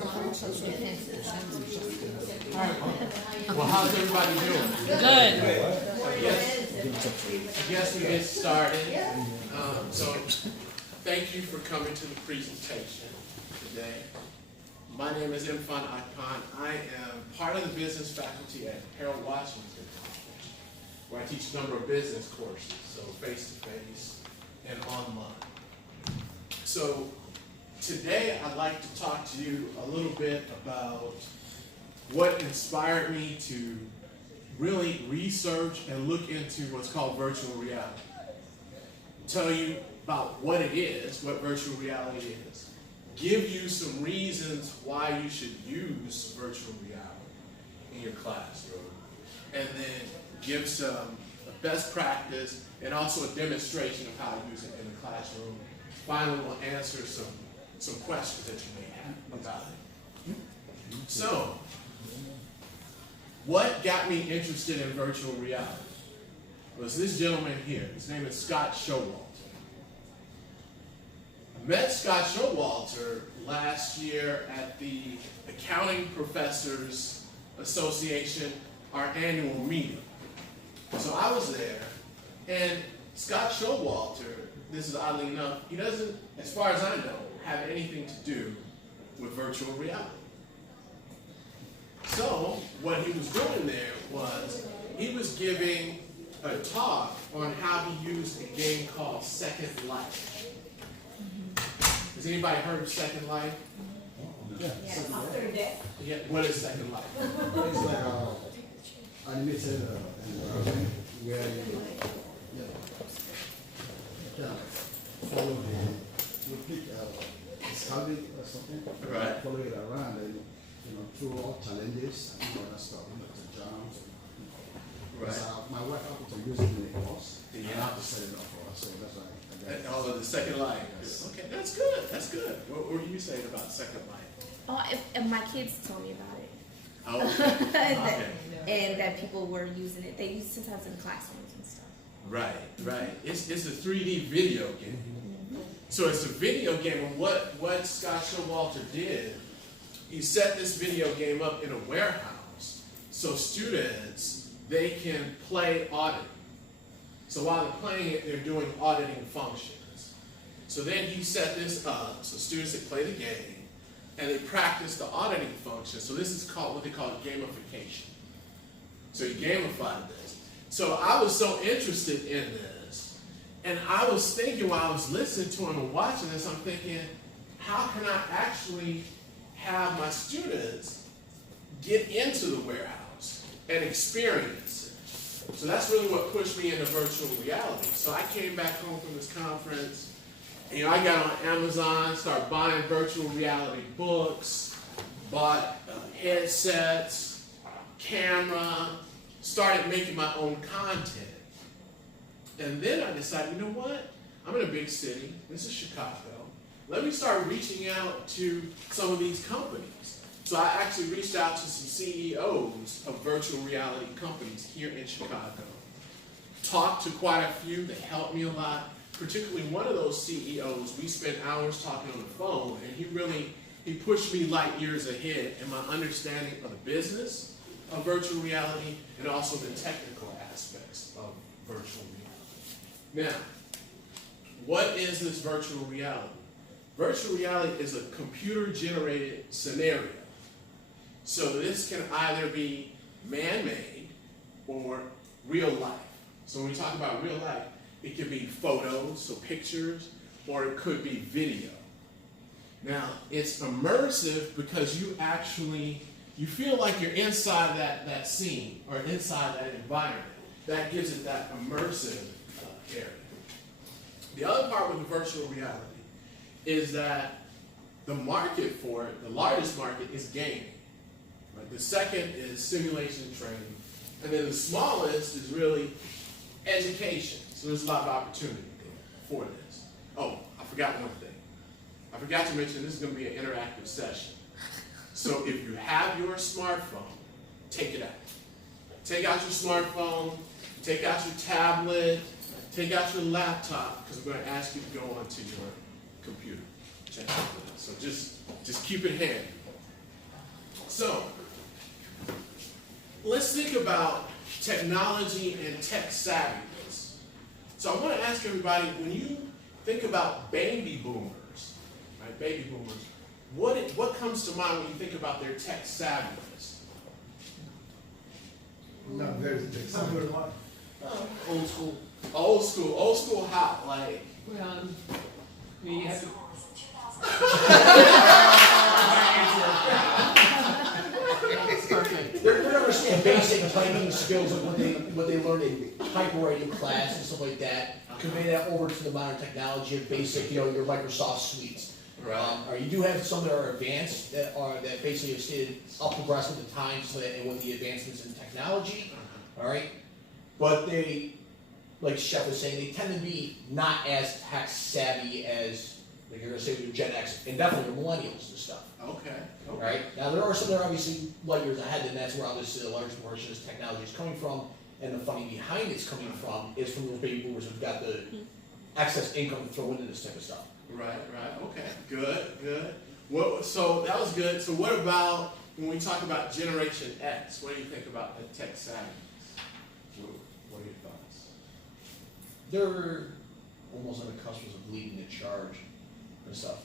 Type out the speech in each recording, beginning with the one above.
All right. Well, how's everybody doing? Good. I guess we get started. So, thank you for coming to the presentation today. My name is Mfon, Akpan. I am part of the business faculty at Harold Washington College, where I teach a number of business courses, so face-to-face and online. So today I'd like to talk to you a little bit about what inspired me to really research and look into what's called virtual reality. Tell you about what it is, what virtual reality is. Give you some reasons why you should use virtual reality in your classroom. And then give some best practice and also a demonstration of how to use it in the classroom. Finally, we'll answer some questions that you may have about it. So, what got me interested in virtual reality was this gentleman here. His name is Scott Showalter. I met Scott Showalter last year at the Accounting Professors Association, our annual meeting. So I was there, and Scott Showalter, this is oddly enough, he doesn't, as far as I know, have anything to do with virtual reality. So what he was doing there was he was giving a talk on how he used a game called Second Life. Has anybody heard of Second Life? Yeah. Yeah. What is Second Life? It's like animated environment where you follow you pick a scabbing or something, Right. Follow it around and through all challenges and other stuff, to jump. Right. My wife happened to use it in the course. Yeah. I have to set it up for her, so that's why I got it. All of the Second Life. Okay, that's good. That's good. What were you saying about Second Life? Oh, if my kids told me about it. Oh, okay. Okay. And that people were using it. They use it sometimes in classrooms and stuff. Right, right. It's a 3D video game. So it's a video game, and what Scott Showalter did, he set this video game up in a warehouse so students, they can play auditing. So while they're playing it, they're doing auditing functions. So then he set this up so students that play the game and they practice the auditing function. So this is called what they call gamification. So you gamify this. So I was so interested in this, and I was thinking while I was listening to him and watching this, I'm thinking, how can I actually have my students get into the warehouse and experience it? So that's really what pushed me into virtual reality. So I came back home from this conference, and I got on Amazon, started buying virtual reality books, bought headsets, camera, started making my own content. And then I decided, you know what? I'm in a big city. This is Chicago. Let me start reaching out to some of these companies. So I actually reached out to some CEOs of virtual reality companies here in Chicago. Talked to quite a few. They helped me a lot. Particularly one of those CEOs, we spent hours talking on the phone, and he pushed me light years ahead in my understanding of the business of virtual reality and also the technical aspects of virtual reality. Now, what is this virtual reality? Virtual reality is a computer-generated scenario. So this can either be man-made or real life. So when we talk about real life, it can be photos, so pictures, or it could be video. Now, it's immersive because you feel like you're inside that scene or inside that environment. That gives it that immersive area. The other part with the virtual reality is that the market for it, the largest market, is gaming. Right? The second is simulation and training. And then the smallest is really education. So there's a lot of opportunity there for this. Oh, I forgot one thing. I forgot to mention this is going to be an interactive session. So if you have your smartphone, take it out. Take out your smartphone, take out your tablet, take out your laptop, because we're going to ask you to go onto your computer. Check it out. So just keep it handy. So, let's think about technology and tech savviness. So I want to ask everybody, when you think about baby boomers, right, baby boomers, what comes to mind when you think about their tech savviness? Not very big. Old school. Old school how? Like, Well, you have to. They're understand basic typing skills of what they learned in typewriting class and stuff like that. Convey that over to the modern technology of basic, your Microsoft suites. right? Or you do have some that are advanced that basically have stayed up abreast with the times and with the advancements in technology. All right, but they, like Chef was saying, they tend to be not as tech savvy as, like you're gonna say, with Gen X and definitely the millennials and stuff. Okay. Right? Now there are some that are obviously light years ahead, and that's where obviously the large portion of this technology is coming from, and the funding behind it's coming from is from those baby boomers who've got the excess income to throw into this type of stuff. Right. Okay. Good. So that was good. So what about when we talk about Generation X? What do you think about the tech savviness? What are your thoughts? They're almost on the cusp of leading the charge and stuff.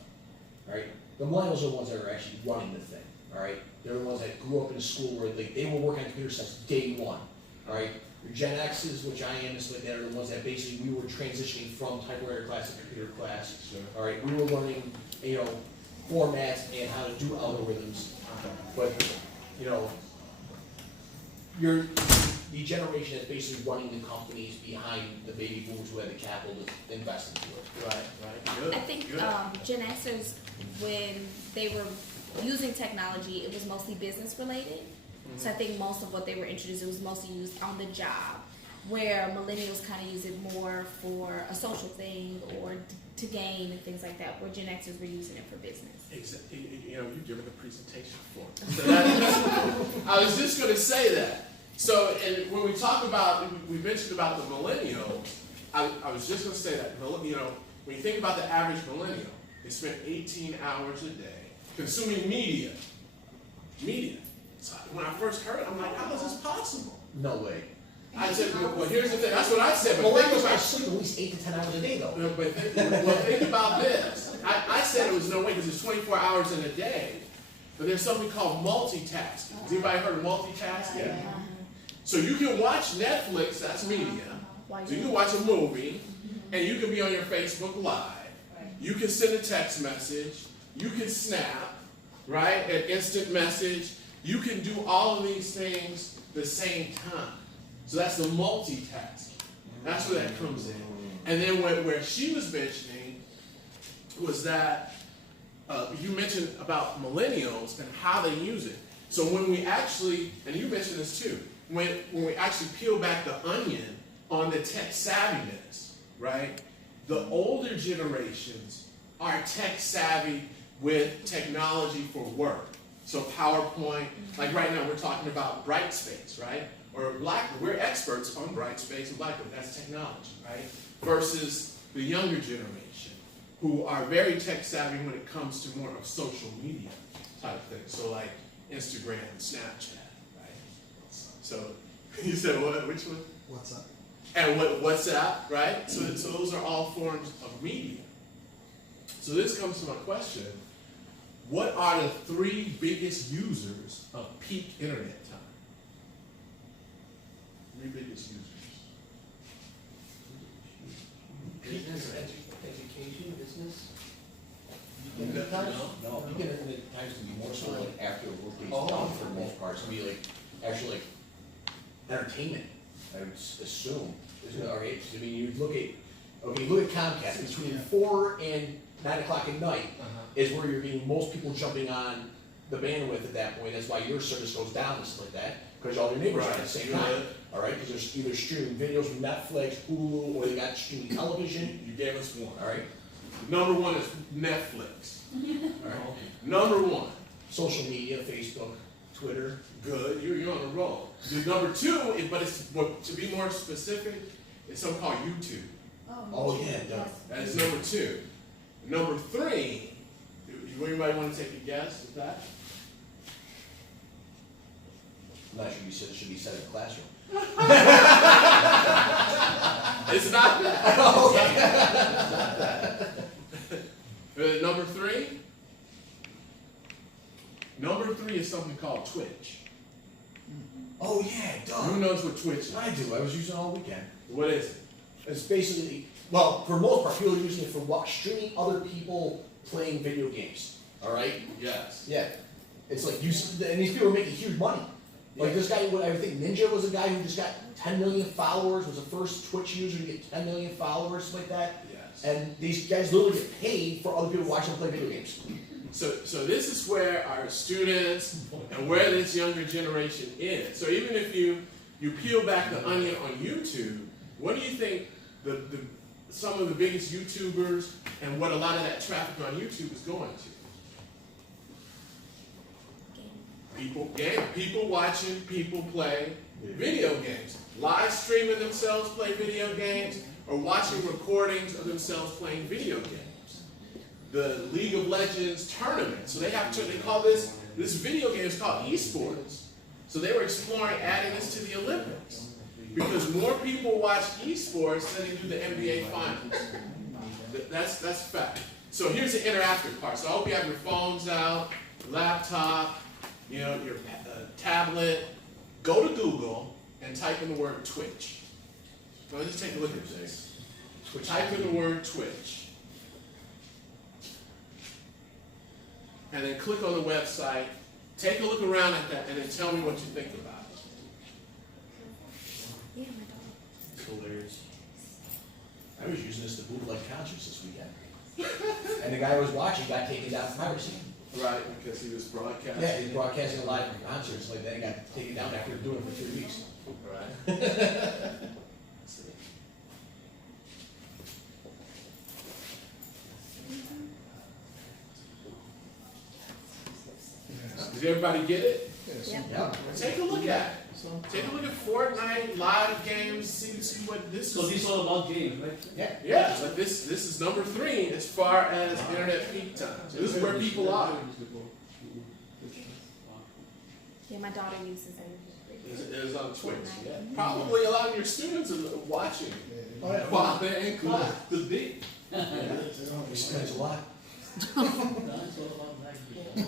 Right? The millennials are the ones that are actually running the thing. All right? They're the ones that grew up in a school where they were working on computers since day one. All right? Your Gen X's, which I am, and stuff like that, are the ones that basically we were transitioning from typewriter class to computer class. Sure. All right? We were learning, formats and how to do algorithms. But, you're the generation that's basically running the companies behind the baby boomers who had the capital to invest into it. Right. Good. I think Good. Gen Xers, when they were using technology, it was mostly business related. So I think most of what they were introduced, it was mostly used on the job, where millennials kind of use it more for a social thing or to gain and things like that, where Gen Xers were using it for business. Exactly. You've given the presentation for it. So I was just going to say that. So, and when we talk about, we mentioned about the millennial, I was just going to say that, when you think about the average millennial, they spend 18 hours a day consuming media. So when I first heard it, I'm like, how is this possible? No way. I said, well, here's the thing. That's what I said. But Millennials think are sleep at least 8 to 10 hours a day, though. think about this. I said it was no way because it's 24 hours in a day. But there's something called multitasking. Has anybody heard of multitasking? Yeah. So you can watch Netflix, that's media. So you can watch a movie, and you can be on your Facebook Live. You can send a text message. You can snap, right? An instant message. You can do all of these things the same time. So that's the multitasking. That's where that comes in. And then where she was mentioning was that you mentioned about millennials and how they use it. So when we actually, and you mentioned this too, when we actually peel back the onion on the tech savviness, right? The older generations are tech savvy with technology for work. So PowerPoint, like right now we're talking about Brightspace, right? Or Blackboard. We're experts on Brightspace and Blackboard. That's technology, right? Versus the younger generation, who are very tech savvy when it comes to more of social media type things. So like Instagram and Snapchat, right? So you said what? Which one? WhatsApp. And WhatsApp, right? So those are all forms of media. So this comes to my question. What are the 3 biggest users of peak internet time? 3 biggest users. Business, education, business. No. No, weekend internet times can be more so like after work days done for the most part. It's gonna be like actually like entertainment, I would assume. All right, I mean, you look at Comcast between 4 and 9 o'clock at night is where you're getting most people jumping on the bandwidth at that point. That's why your service goes down and stuff like that, because all your neighbors are at the same time. All right, because they're either streaming videos from Netflix, Hulu, or they got streaming television. You gave us one. All right. Number 1 is Netflix. All right. Number 1. Social media, Facebook, Twitter. Good. You're on a roll. The number 2, to be more specific, is something called YouTube. Oh yeah, done. That is number 2. Number 3. Anybody want to take a guess at that? Not sure you said it should be set in the classroom. It's not that. Number three. Number three is something called Twitch. Oh yeah, duh. Who knows what Twitch is? I do. I was using it all weekend. What is it? It's basically, well, for the most part, people are using it for streaming other people playing video games. All right. Yes. Yeah. It's like and these people are making huge money. Like this guy, I think Ninja was a guy who just got 10 million followers. Was the first Twitch user to get 10 million followers, like that. Yes. And these guys literally get paid for other people to watch them play video games. So this is where our students and where this younger generation is. So even if you peel back the onion on YouTube, what do you think some of the biggest YouTubers and what a lot of that traffic on YouTube is going to? People watching people play video games, live streaming themselves play video games, or watching recordings of themselves playing video games. The League of Legends tournament. So they call this video game is called esports. So they were exploring adding this to the Olympics because more people watch esports than they do the NBA finals. That's a fact. So here's the interactive part. So I hope you have your phones out, laptop, your tablet. Go to Google and type in the word Twitch. So let's just take a look at this. Type in the word Twitch. And then click on the website, take a look around at that, and then tell me what you think about it. It's hilarious. I was using this to bootleg concerts this weekend. And the guy I was watching got taken down from piracy. Right, because he was broadcasting. Yeah, he was broadcasting a live concerts, like that, and got taken down after doing it for 3 weeks. Right. Did everybody get it? Yeah. Yeah. Take a look at it. Take a look at Fortnite live games. See what this So is. these are about games, right? Yeah. Yeah, but this is number 3 as far as internet peak time. So this is where people are. Yeah, my daughter uses it. Is on Twitch. Yeah. Probably a lot of your students are watching while they're in class. Could be. Explains a lot. That's all about that.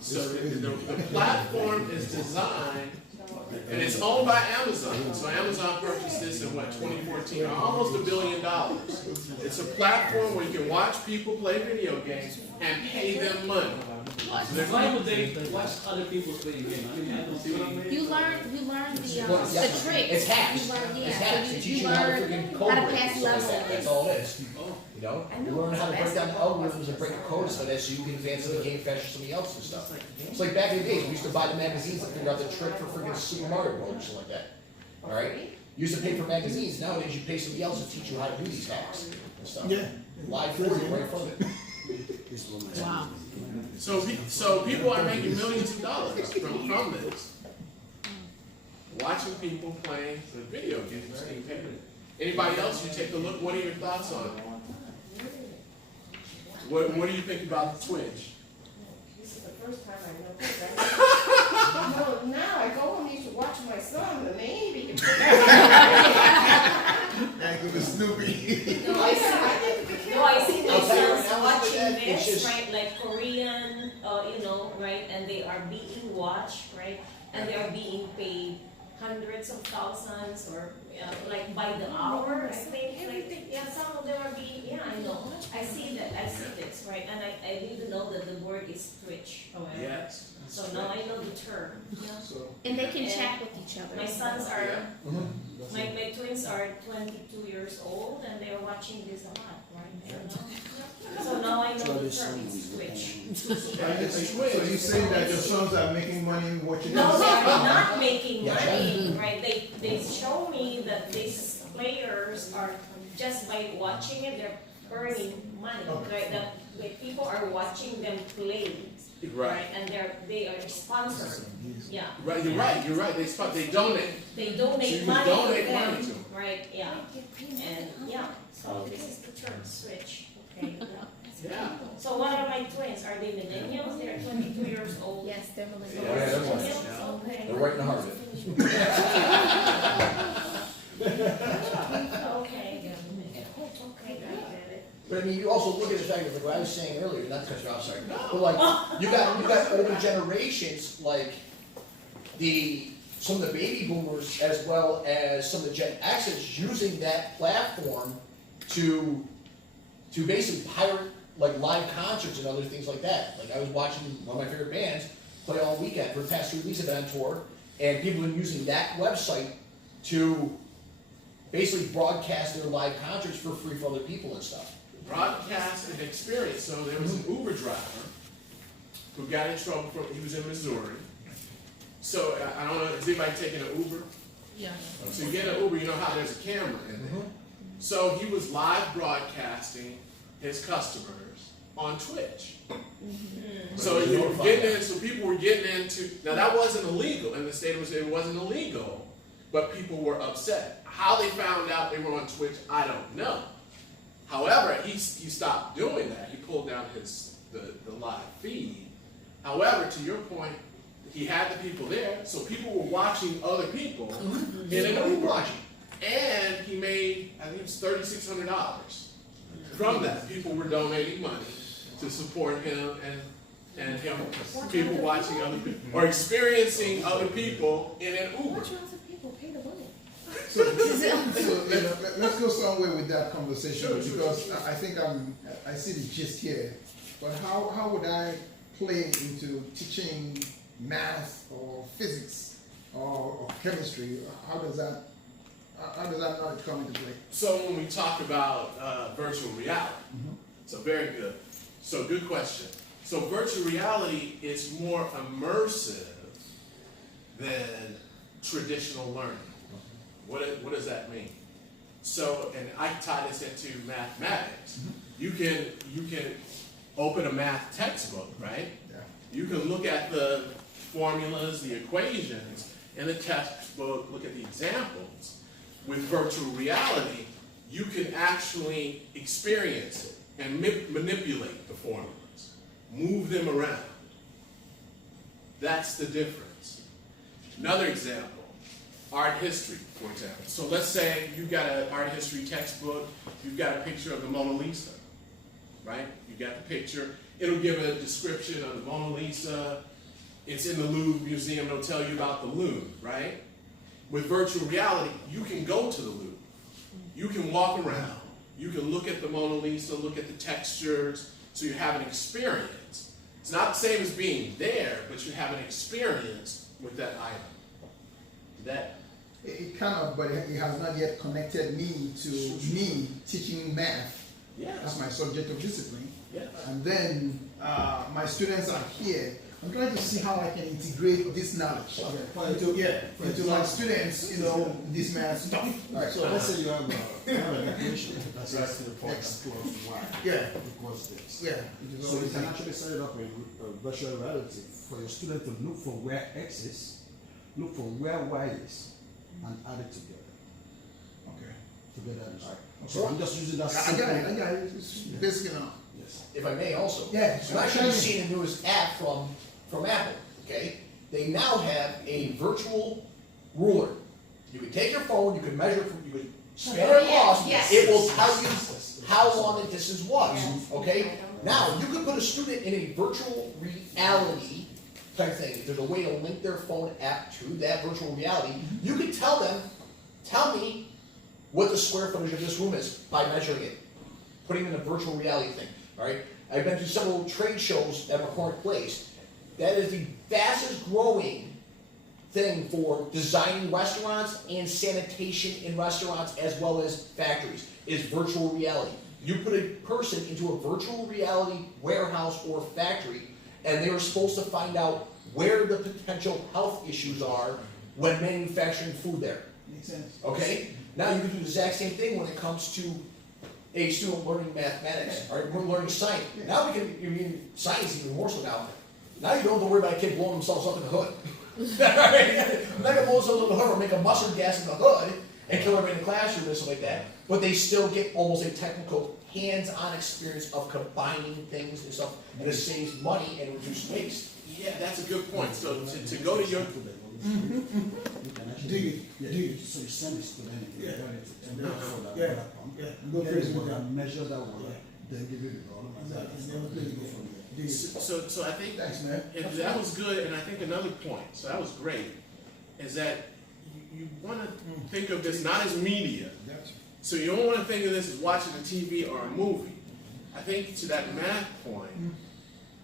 So the platform is designed, and it's owned by Amazon. So Amazon purchased this in 2014, almost $1 billion. It's a platform where you can watch people play video games and pay them money. Why would they watch other people playing games? I mean, I don't see what I mean. You learn the tricks. It's hacks. You learn, It's yeah. hacks. So They you teach you how to learn freaking how code to break pass and stuff like that. levels. That's all it is. Oh. You know? I know. You learn how to break down algorithms and break the code so that so you can advance in the game faster than somebody else and stuff. It's like back in the days, we used to buy the magazines to figure out the trick for freaking Super Mario Bros. Or something like that. Alright? You used to pay for magazines, nowadays you pay somebody else to teach you how to do these hacks and stuff. Yeah. Live for you right in front of it. Wow. So people are making millions of dollars from this. Watching people playing the video games. Anybody else? You take a look. What are your thoughts on it? What do you think about Twitch? This is the first time I know this. No, now I go home, used to watch my son, the maybe. Thank you, Snoopy. No, I see I'll tell you my right sons now, watching it's this, just- right, like Korean, right, and they are being watched, right, and they are being paid hundreds of thousands or like by the hour, I think, like, yeah, some of them are being, yeah, I know, I see this, right, and I didn't even know that the word is Twitch, however. Yes. So now I know the term, yeah. And they can chat with each other. My sons are, Yeah. my twins are 22 years old and they are watching this a lot, right? So now I know the term, it's Twitch. So you saying that your sons are making money watching No, this? they are not making Yeah. money, right? They show me that these players are, just by watching it, they're earning money, right? That the people are watching them play, right? And they are sponsored, yeah. Right. You're right. You're right. They donate. They So donate you money donate to them, money to them. right, yeah. And, yeah, so this is the term, switch, okay? Yeah. So what are my twins? Are they millennials? They're 22 years old. Yes, they're millennials. Yeah, they're Millennials? Okay. They're right in the heart of it. Okay. Okay, got it. But I mean, you also look at the fact that, like what I was saying earlier, not to cut you off, sorry, but like, you got older generations, like some of the baby boomers as well as some of the Gen X's using that platform to basically pirate like live concerts and other things like that. Like I was watching one of my favorite bands play all weekend for the past 2 weeks of on tour, and people have been using that website to basically broadcast their live concerts for free for other people and stuff. Broadcast and experience. So there was an Uber driver who got in trouble he was in Missouri. So I don't know, has anybody taken an Uber? Yeah. So you get an Uber, you know how there's a camera in there. So he was live broadcasting his customers on Twitch. So you were getting in, so people were getting into, now that wasn't illegal, in the state of Missouri it wasn't illegal, but people were upset. How they found out they were on Twitch, I don't know. However, he stopped doing that. He pulled down the live feed. However, to your point, he had the people there, so people were watching other people in an Uber. And he made, I think it was $3,600 from that. People were donating money to support him and him, people watching other people, or experiencing other people in an Uber. So let's go somewhere with that conversation because I think I see the gist here. But how would I play into teaching math or physics or chemistry? How does that not come into play? So when we talk about virtual reality, so very good. So good question. So virtual reality is more immersive than traditional learning. What does that mean? So, and I tie this into mathematics. You can open a math textbook, right? Yeah. You can look at the formulas, the equations in the textbook, look at the examples. With virtual reality, you can actually experience it and manipulate the formulas, move them around. That's the difference. Another example, art history, for example. So let's say you've got an art history textbook, you've got a picture of the Mona Lisa, right? You got the picture. It'll give a description of the Mona Lisa. It's in the Louvre Museum. It'll tell you about the Louvre, right? With virtual reality, you can go to the Louvre. You can walk around. You can look at the Mona Lisa, look at the textures, so you have an experience. It's not the same as being there, but you have an experience with that item. It kind of, but it has not yet connected me to me teaching math. Yes. That's my subject of discipline. Yes. And then my students are here. I'm trying to see how I can integrate this knowledge into my students, this math stuff. Alright, so let's say you have an equation that says x plus y equals this. Yeah. So you can actually set it up in virtual reality for your student to look for where x is, look for where y is, and add it together. Okay. Together. So I'm just using that I simple. got it. It's basically enough. Yes. If I may also. Yeah. So actually you've seen the newest app from Apple, okay? They now have a virtual ruler. You can take your phone, you can measure, you can span it across, it will tell you how long the distance was, okay? Now, you can put a student in a virtual reality type thing. If there's a way to link their phone app to that virtual reality, you can tell them, tell me what the square footage of this room is by measuring it, putting in a virtual reality thing, all right? I've been to several trade shows at McCormick Place. That is the fastest growing thing for designing restaurants and sanitation in restaurants as well as factories, is virtual reality. You put a person into a virtual reality warehouse or factory, and they are supposed to find out where the potential health issues are when manufacturing food there. Makes sense. Okay? Now you can do the exact same thing when it comes to a student learning mathematics, or we're learning science. Now we can, science even more so now. Now you don't have to worry about a kid blowing themselves up in the hood. Right? I'm not gonna blow themselves up in the hood or make a mustard gas in the hood and kill everybody in the classroom or something like that. But they still get almost a technical hands-on experience of combining things and stuff, and it saves money and reduces waste. Yeah, that's a good point. So to go to your, You can actually, so you send it to them, you get it, and then for that Yeah. water pump. Yeah. Get it water, measure that water, then give you the dollar. so I think Thanks, man. that was good, and I think another point, so that was great, is that you want to think of this not as media. Gotcha. So you don't want to think of this as watching a TV or a movie. I think to that math point,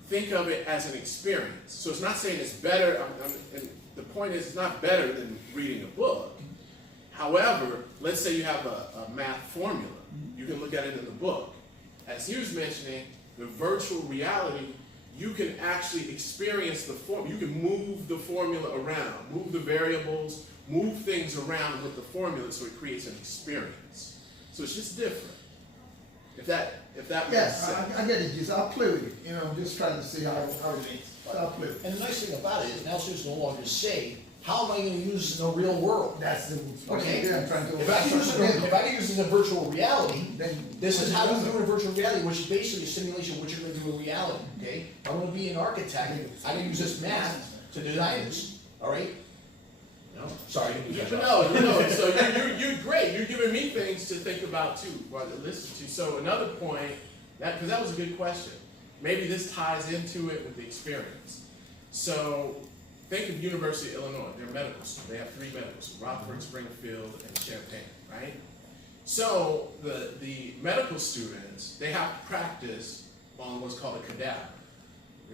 think of it as an experience. So it's not saying it's better, and the point is it's not better than reading a book. However, let's say you have a math formula. You can look at it in the book. As he was mentioning, the virtual reality, you can actually experience the formula. You can move the formula around, move the variables, move things around with the formula so it creates an experience. So it's just different. If that makes Yes, sense. I get it, just I'll play with it. You know, I'm just trying to see how it makes. I'll play with it. And the nice thing about it is now students no longer say, how am I gonna use this in the real world? That's the Okay. yeah, I'm trying to. If I can use it in a virtual reality, then this is how you do it in virtual reality, which is basically a simulation of what you're gonna do in reality, okay? I'm gonna be an architect, I'm gonna use this math to design this, all right? No, sorry. No. So you're great. You're giving me things to think about too, or to listen to. So another point, because that was a good question. Maybe this ties into it with the experience. So think of University of Illinois. They're medical school. They have 3 medical schools: Rockford, Springfield, and Champaign. Right. So the medical students, they have to practice on what's called a cadaver.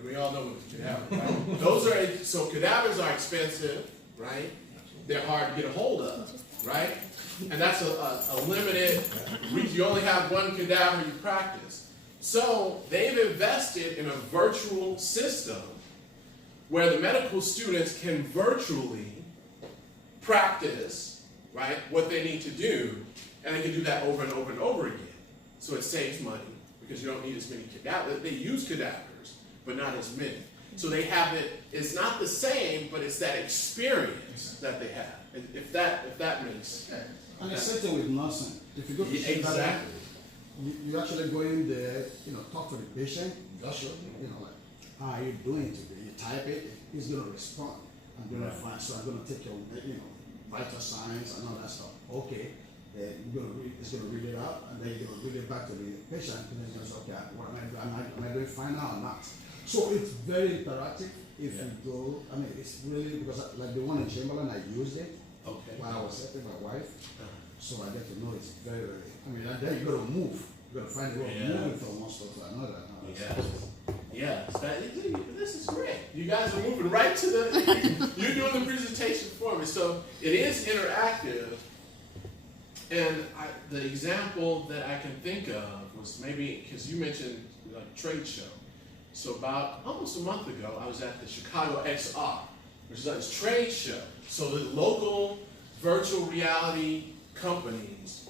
We all know what a cadaver, right? So cadavers are expensive, right? They're hard to get a hold of, right? And that's a limited, you only have one cadaver you practice. So they've invested in a virtual system where the medical students can virtually practice, right, what they need to do, and they can do that over and over and over again. So it saves money because you don't need as many cadavers. They use cadavers, but not as many. So they have it, it's not the same, but it's that experience that they have. If that makes sense. And the same thing with nursing. If you go to Exactly. you actually go in there, talk to the patient, That's sure. like, how are you doing today? You type it, he's gonna respond. I'm gonna find, so I'm gonna take your, vital signs and all that stuff. Okay, then it's gonna read it out, and then you're gonna read it back to the patient, and then you're gonna say, okay, what am I doing? Am I doing fine now or not? So it's very interactive. If you go, it's really, because like the one in Chamberlain, I used it while I was helping my wife. So I get to know it's very, and then you gotta move. You gotta find a way of moving from one store to another. Yes, this is great. You guys are moving right to you're doing the presentation for me. So it is interactive. And the example that I can think of was maybe, because you mentioned a trade show. So about almost a month ago, I was at the Chicago XR, which is a trade show. So the local virtual reality companies,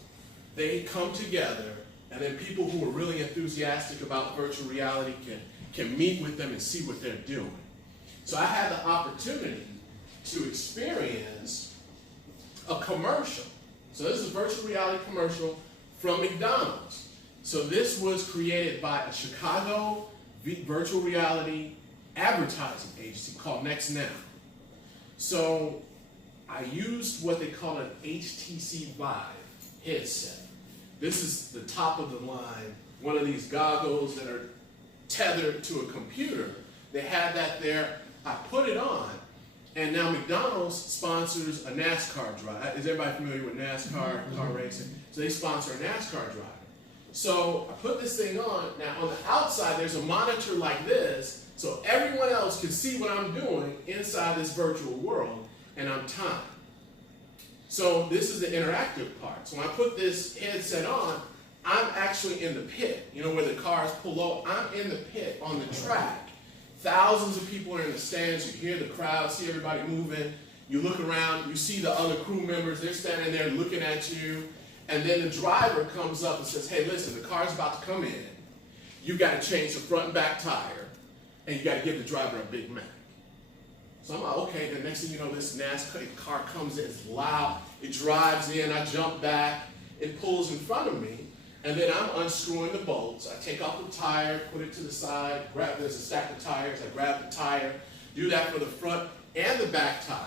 they come together, and then people who are really enthusiastic about virtual reality can meet with them and see what they're doing. So I had the opportunity to experience a commercial. So this is a virtual reality commercial from McDonald's. So this was created by a Chicago virtual reality advertising agency called Next Now. So I used what they call an HTC Vive headset. This is the top of the line, one of these goggles that are tethered to a computer. They had that there. I put it on, and now McDonald's sponsors a NASCAR drive. Is everybody familiar with NASCAR, car racing? So they sponsor a NASCAR drive. So I put this thing on. Now on the outside, there's a monitor like this, so everyone else can see what I'm doing inside this virtual world, and I'm timed. So this is the interactive part. So when I put this headset on, I'm actually in the pit. You know where the cars pull up? I'm in the pit on the track. Thousands of people are in the stands. You hear the crowd, see everybody moving. You look around, you see the other crew members. They're standing there looking at you. And then the driver comes up and says, hey, listen, the car's about to come in. You got to change the front and back tire, and you got to give the driver a Big Mac. So I'm like, okay, the next thing you know, this NASCAR car comes in, it's loud, it drives in, I jump back, it pulls in front of me, and then I'm unscrewing the bolts. I take off the tire, put it to the side, there's a stack of tires, I grab the tire, do that for the front and the back tire.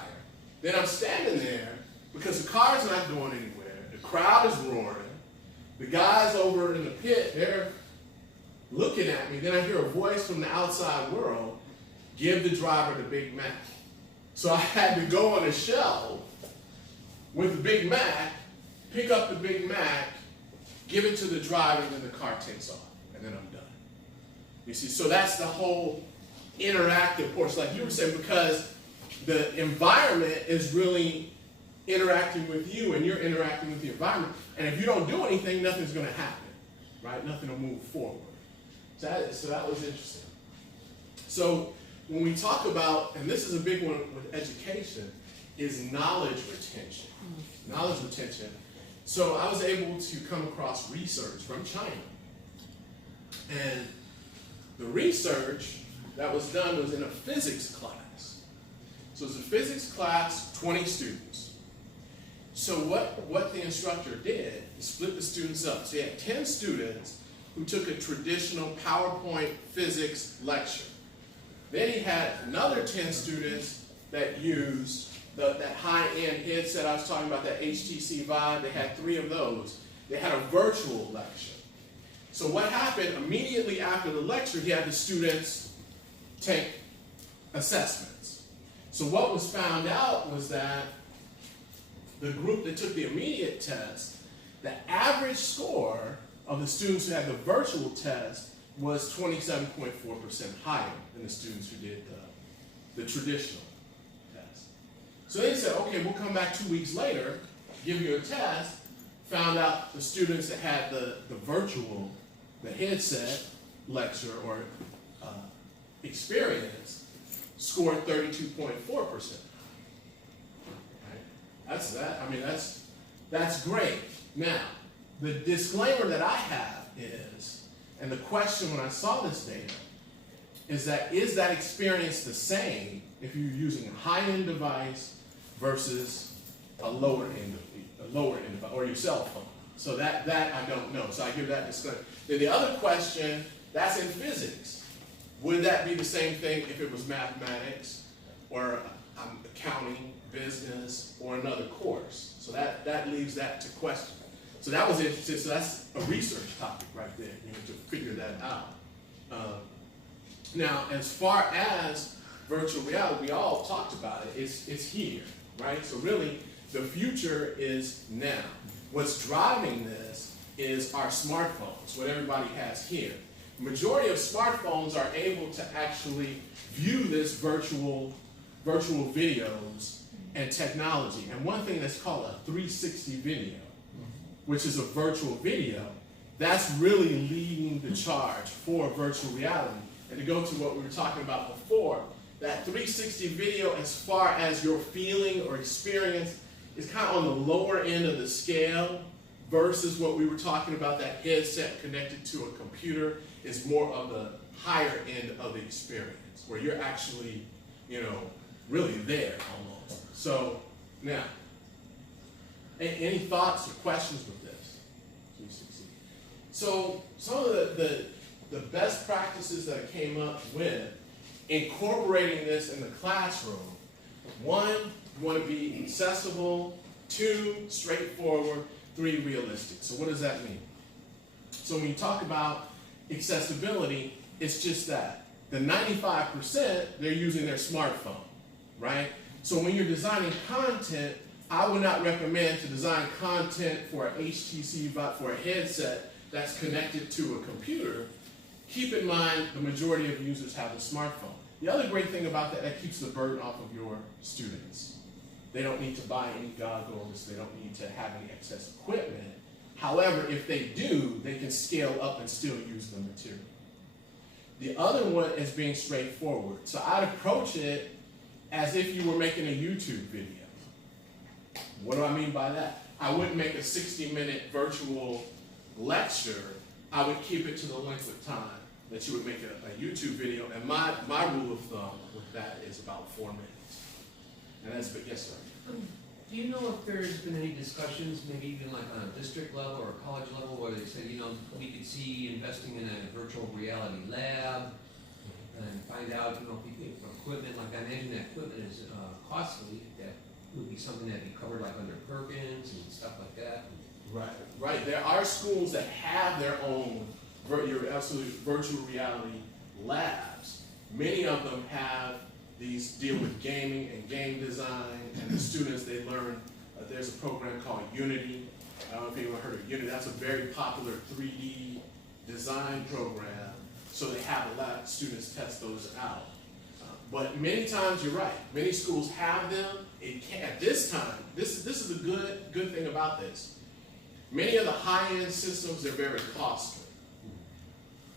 Then I'm standing there because the car's not going anywhere. The crowd is roaring. The guys over in the pit, they're looking at me. Then I hear a voice from the outside world, give the driver the Big Mac. So I had to go on a shelf with the Big Mac, pick up the Big Mac, give it to the driver, and then the car takes off. And then I'm done. You see, so that's the whole interactive portion, like you were saying, because the environment is really interacting with you and you're interacting with the environment. And if you don't do anything, nothing's going to happen, right? Nothing will move forward. So that was interesting. So when we talk about, and this is a big one with education, is knowledge retention. Knowledge retention. So I was able to come across research from China. And the research that was done was in a physics class. So it's a physics class, 20 students. So what the instructor did is split the students up. So he had 10 students who took a traditional PowerPoint physics lecture. Then he had another 10 students that used that high-end headset I was talking about, that HTC Vive. They had 3 of those. They had a virtual lecture. So what happened immediately after the lecture, he had the students take assessments. So what was found out was that the group that took the immediate test, the average score of the students who had the virtual test was 27.4% higher than the students who did the traditional test. So they said, okay, we'll come back 2 weeks later, give you a test, found out the students that had the virtual, the headset lecture or experience scored 32.4%. That's that. I mean, that's great. Now, the disclaimer that I have is, and the question when I saw this data, is that experience the same if you're using a high-end device versus a lower-end device, or your cell phone? So that I don't know. So I give that disclaimer. Then the other question, that's in physics. Would that be the same thing if it was mathematics or accounting, business, or another course? So that leaves that to question. So that was interesting. So that's a research topic right there. You need to figure that out. Now, as far as virtual reality, we all talked about it. It's here, right? So really, the future is now. What's driving this is our smartphones, what everybody has here. The majority of smartphones are able to actually view this virtual videos and technology. And one thing that's called a 360 video, which is a virtual video, that's really leading the charge for virtual reality. And to go to what we were talking about before, that 360 video, as far as your feeling or experience, is kind of on the lower end of the scale versus what we were talking about, that headset connected to a computer is more of the higher end of the experience, where you're actually, really there almost. So now, any thoughts or questions with this? 360. So some of the best practices that I came up with, incorporating this in the classroom: 1, you want to be accessible; 2, straightforward; 3, realistic. So what does that mean? So when you talk about accessibility, it's just that. The 95%, they're using their smartphone, right? So when you're designing content, I would not recommend to design content for an HTC Vive, for a headset that's connected to a computer. Keep in mind, the majority of users have a smartphone. The other great thing about that keeps the burden off of your students. They don't need to buy any goggles. They don't need to have any excess equipment. However, if they do, they can scale up and still use the material. The other one is being straightforward. So I'd approach it as if you were making a YouTube video. What do I mean by that? I wouldn't make a 60-minute virtual lecture. I would keep it to the length of time that you would make a YouTube video. And my rule of thumb with that is about 4 minutes. And that's, but yes, sir. Do you know if there's been any discussions, maybe even like on a district level or a college level, where they said, we could see investing in a virtual reality lab and find out, if equipment, like I imagine that equipment is costly, that would be something that'd be covered like under Perkins and stuff like that? Right. There are schools that have their own you're absolutely virtual reality labs. Many of them have these deal with gaming and game design, and the students, they learn, there's a program called Unity. I don't know if anyone heard of Unity. That's a very popular 3D design program. So they have a lot of students test those out. But many times, you're right, many schools have them. At this time, this is a good thing about this. Many of the high-end systems, they're very costly.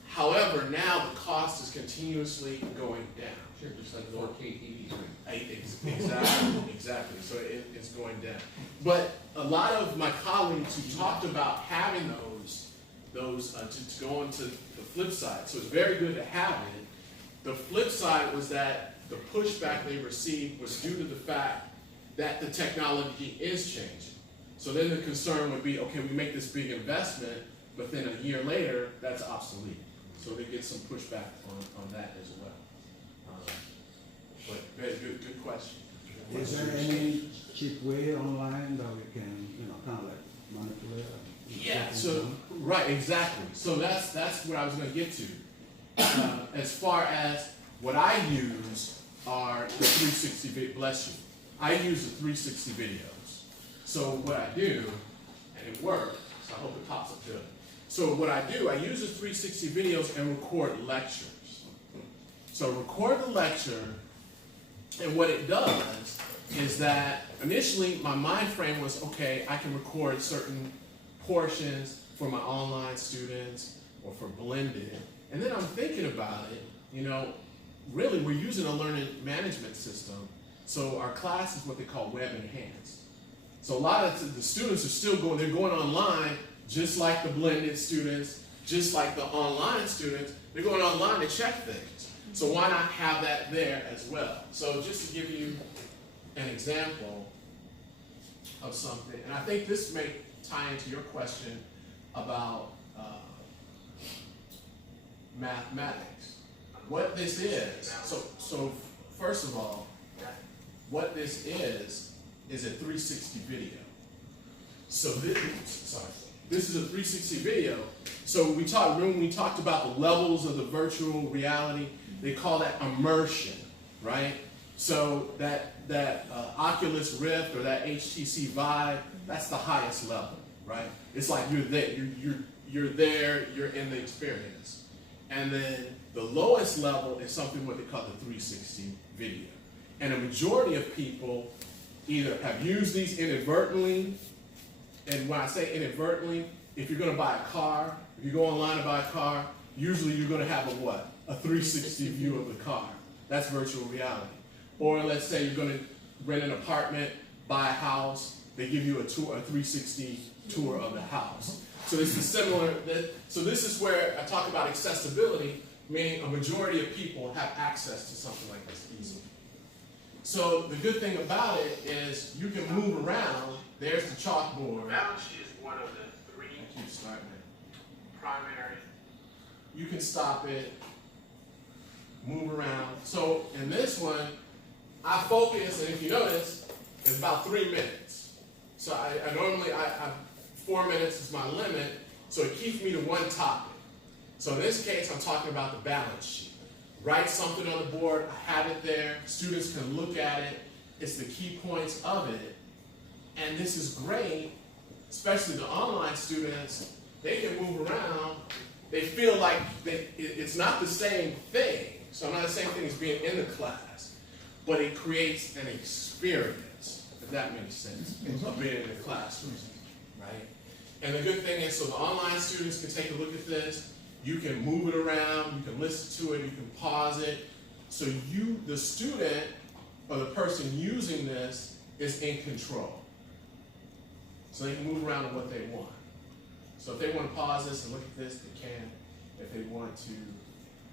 However, now the cost is continuously going down. Sure, just like 4K TVs, right? Exactly. So it's going down. But a lot of my colleagues who talked about having those to go into the flip side. So it's very good to have it. The flip side was that the pushback they received was due to the fact that the technology is changing. So then the concern would be, okay, we make this big investment, but then a year later, that's obsolete. So they get some pushback on that as well. But very good question. Is there any cheap way online that we can, kind of like manipulate? Yeah, so, right, exactly. So that's what I was gonna get to. As far as what I use are the 360, bless you. I use the 360 videos. So what I do, and it works, so I hope it pops up good. So what I do, I use the 360 videos and record lectures. So record the lecture, and what it does is that initially my mind frame was, okay, I can record certain portions for my online students or for blended. And then I'm thinking about it, really we're using a learning management system. So our class is what they call web enhanced. So a lot of the students are still they're going online just like the blended students, just like the online students. They're going online to check things. So why not have that there as well? So just to give you an example of something, and I think this may tie into your question about mathematics. What this is, so first of all, what this is a 360 video. So this is a 360 video. So when we talked about the levels of the virtual reality, they call that immersion, right? So that Oculus Rift or that HTC Vive, that's the highest level, right? It's like you're there, you're in the experience. And then the lowest level is something what they call the 360 video. And a majority of people either have used these inadvertently, and when I say inadvertently, if you're gonna buy a car, if you go online to buy a car, usually you're gonna have a 360 view of the car. That's virtual reality. Or let's say you're gonna rent an apartment, buy a house, they give you a 360 tour of the house. So this is similar, so this is where I talk about accessibility, meaning a majority of people have access to something like this easily. So the good thing about it is you can move around. There's the chalkboard. Balance sheet is one of the three. Keep starting it. Primary. You can stop it, move around. So in this one, I focus, and if you notice, it's about 3 minutes. So I normally 4 minutes is my limit, so it keeps me to one topic. So in this case, I'm talking about the balance sheet. Write something on the board, I have it there, students can look at it, it's the key points of it. And this is great, especially the online students, they can move around, they feel like it's not the same thing. So not the same thing as being in the class, but it creates an experience, if that makes sense, of being in the classroom, right? And the good thing is, so the online students can take a look at this, you can move it around, you can listen to it, you can pause it. So you, the student, or the person using this, is in control. So they can move around to what they want. So if they want to pause this and look at this, they can. If they want to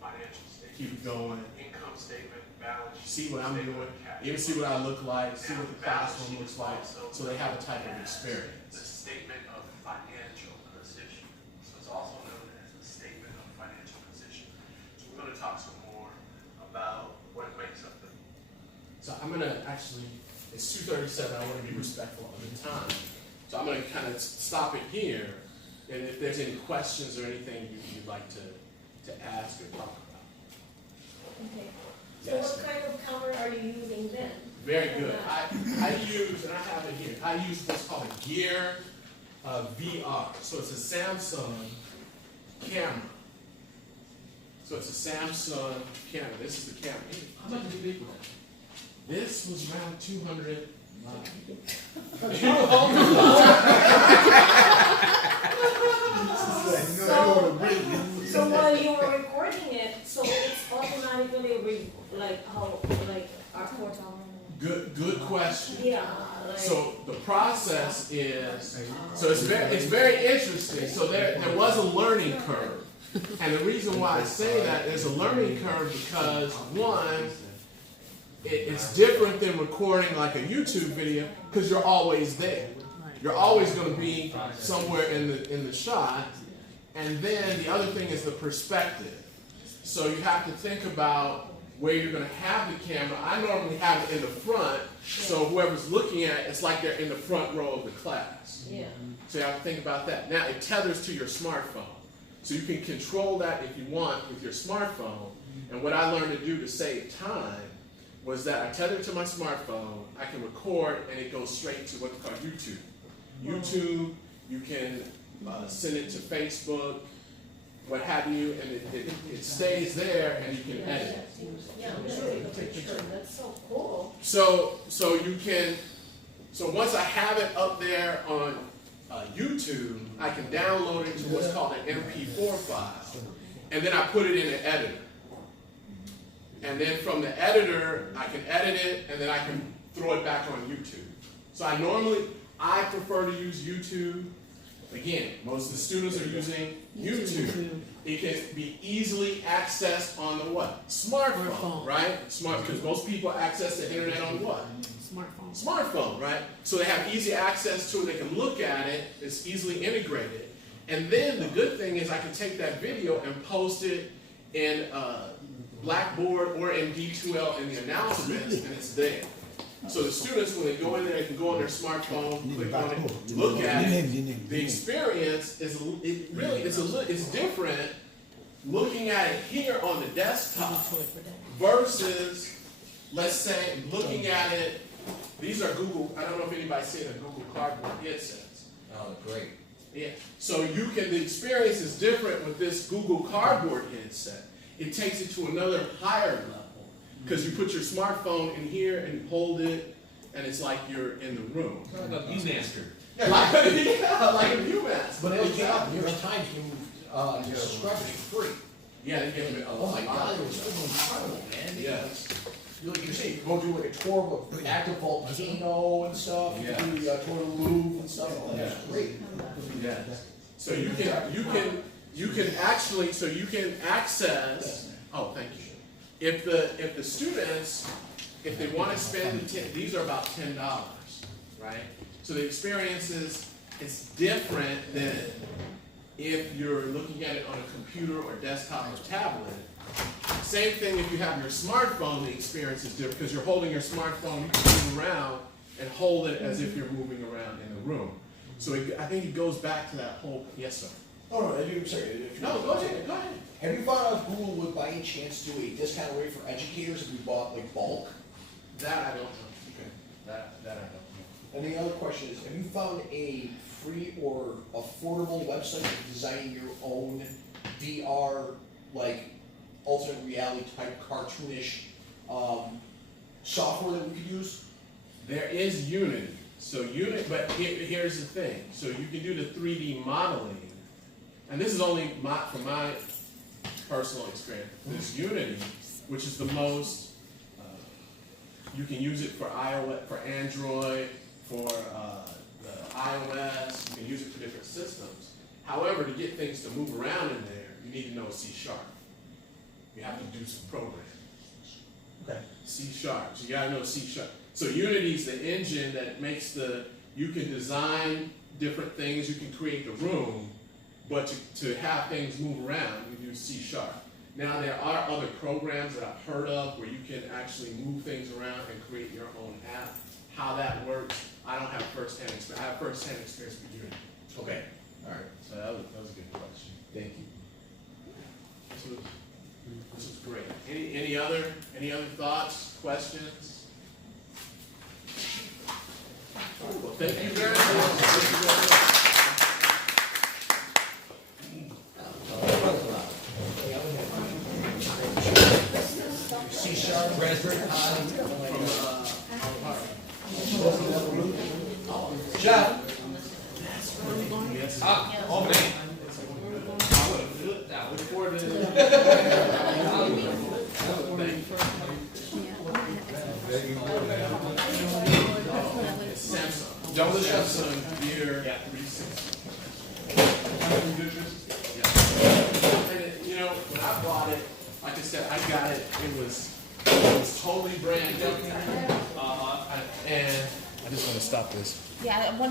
financial statement. Keep going. Income statement, balance sheet. See what I'm doing. Even see what I look like. See what the classroom looks like. So they have a type of experience. The statement of financial position. So it's also known as the statement of financial position. So we're going to talk some more about what makes up the. So I'm going to actually, it's 2:37. I want to be respectful of the time. So I'm going to kind of stop it here. And if there's any questions or anything you'd like to ask or talk about. Okay. So Yes, what kind of camera are you using then? very good. I use, and I have it here, I use what's called a Gear VR. So it's a Samsung camera. So it's a Samsung camera. This is the camera. How much is the big one? This was around 200. So while you were recording it, so it's automatically Good question. yeah, like. So the process is, so it's very interesting. So there was a learning curve. And the reason why I say that there's a learning curve because one, it's different than recording like a YouTube video because you're always there. You're always going to be somewhere in the shot. And then the other thing is the perspective. So you have to think about where you're going to have the camera. I normally have it in the front, so whoever's looking at it, it's like they're in the front row of the class. Yeah. So you have to think about that. Now it tethers to your smartphone. So you can control that if you want with your smartphone. And what I learned to do to save time was that I tether it to my smartphone, I can record, and it goes straight to what's called YouTube. YouTube, you can send it to Facebook, what have you, and it stays there, and you can edit it. Yeah, I'm gonna take a picture. That's so cool. So you can, so once I have it up there on YouTube, I can download it to what's called an MP4 file, and then I put it in an editor. And then from the editor, I can edit it, and then I can throw it back on YouTube. So I prefer to use YouTube. Again, most of the students are using YouTube. It can be easily accessed on the what? Smartphone, right? Because most people access the internet on what? Smartphone, right? So they have easy access to it. They can look at it. It's easily integrated. And then the good thing is I can take that video and post it in Blackboard or in D2L in the announcements, and it's there. So the students, when they go in there, they can go on their smartphone, click on it, look at it. The experience is it's different looking at it here on the desktop versus, let's say, looking at it. These are Google. I don't know if anybody's seen a Google Cardboard headsets. Oh, great. Yeah. So the experience is different with this Google Cardboard headset. It takes it to another higher level. Because you put your smartphone in here and hold it, and it's like you're in the room. Like a Viewmaster. Like a Viewmaster. But there's times when your subscribers are free. Yeah, they give me Oh my God, it was incredible, man. Yeah. Like you're saying, you go do like a tour of active volcano and stuff. You Yeah. do tour of the Louvre and stuff. Oh, that's Yeah. great. Yeah. So you can access. Oh, thank you. If the students, if they want to spend these are about $10, right? So the experience is different than if you're looking at it on a computer or desktop or tablet. Same thing if you have your smartphone, the experience is different because you're holding your smartphone, you can move around and hold it as if you're moving around in the room. So I think it goes back to that whole, yes sir. Oh, no, I'm sorry. No, go ahead. Have you found out if Google would by any chance do a discount rate for educators if we bought like bulk? That I don't know. Okay. That I don't know. And the other question is, have you found a free or affordable website for designing your own VR, like alternate reality type cartoonish software that we could use? There is Unity. So but here's the thing. So you can do the 3D modeling, and this is only from my personal experience. There's Unity, which is the most. You can use it for iOS, for Android, for the iOS. You can use it for different systems. However, to get things to move around in there, you need to know C#. You have to do some programming. Okay. C#. So you gotta know C#. So Unity's the engine that makes you can design different things, you can create the room, but to have things move around, you do C#. Now there are other programs that I've heard of where you can actually move things around and create your own app. How that works, I don't have first-hand experience. I have first-hand experience with Unity. Okay, all right. So that was a good question. Thank you. This was great. Any other thoughts, questions? Well, thank you very much. Thank you very much. C# Raspberry Pi. Jeff. Oh, man. Look forward to Samsung. Double shot. Samsung Gear 360. Yeah. And you know, when I bought it, like I said, I got it. It was totally brand new. And I just want to stop this. Yeah, I want to